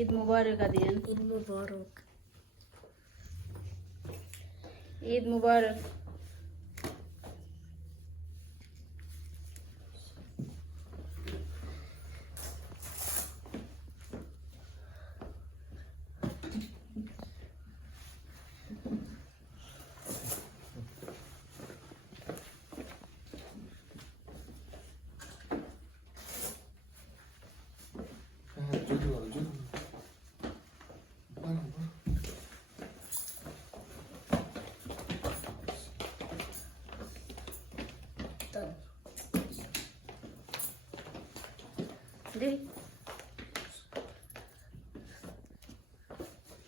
ঈদ মুবারক আদিয়ান। ঈদ মুবারক। ঈদ মুবারক।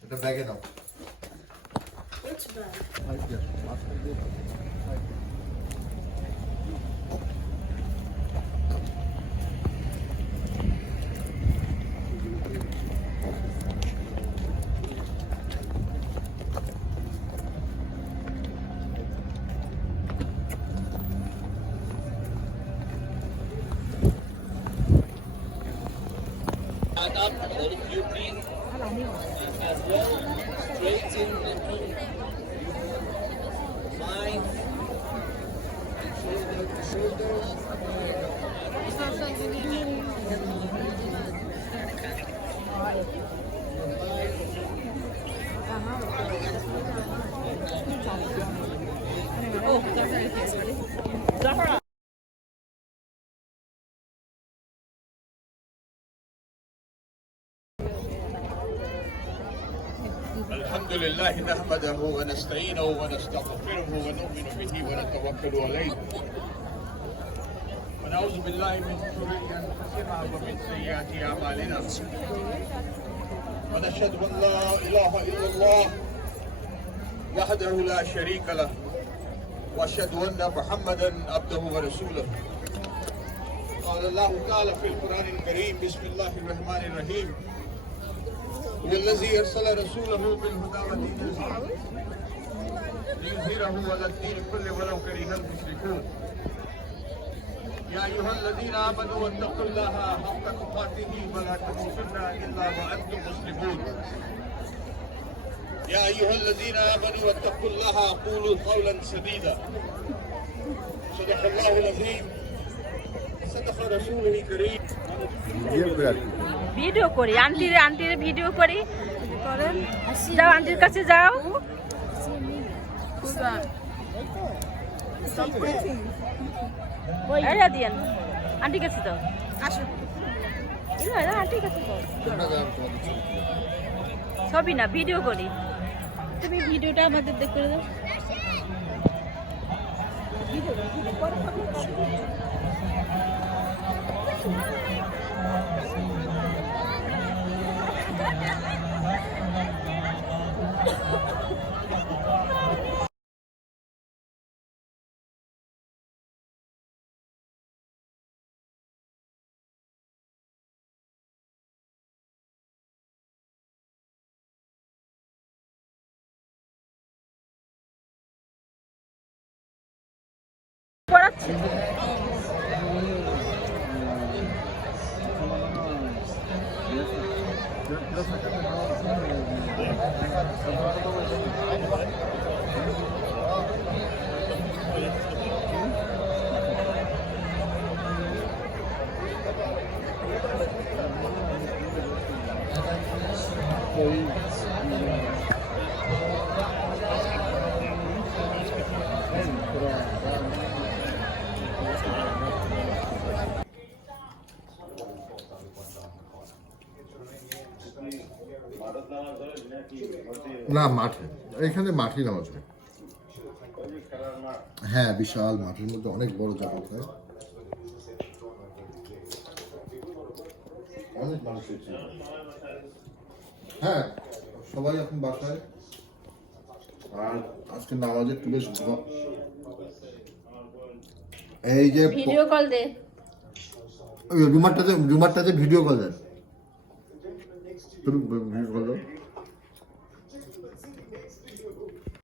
এটা ব্যাগে দাও। Which bag? Up all of you please as well, straighten the line and shoulder to shoulder. الحمد لله نحمده ونستعينه ونستغفره ونؤمن به ونتوكل عليه ونعوذ بالله من شرور انفسنا ومن سيئات اعمالنا ونشهد ان لا اله الا الله وحده لا شريك له واشهد ان محمدا عبده ورسوله قال الله تعالى في القران الكريم بسم الله الرحمن الرحيم هو الذي أرسل رسوله بالهدى ودين الحق ليظهره على الدين كله ولو كره المشركون يا أيها الذين آمنوا واتقوا الله حق تقاته ولا تموتن إلا وأنتم مسلمون يا أيها الذين آمنوا واتقوا الله قولوا قولا سديدا صدق الله العظيم صدق رسوله الكريم video করি আন্টির video করি। যাও আন্টির কাছে যাও। দিয়ান আন্টির কাছে যাও। আন্টির কাছে যাও। ছবি না ভিডিও করি। তুমি ভিডিওটা আমাদের দেখে দাও। পড়াচ্ছি। না মাঠে, এখানে মাঠে নামাজ হয়। হ্যাঁ বিশাল মাঠের মধ্যে অনেক বড় জায়গা হয়, অনেক মানুষ এসেছে। হ্যাঁ সবাই এখন বাসায়, আর আজকে নামাজে একটু বেশ এই যে ভিডিও কল দে, রুমারটাতে ভিডিও কল দেন, ভিডিও কল দাও।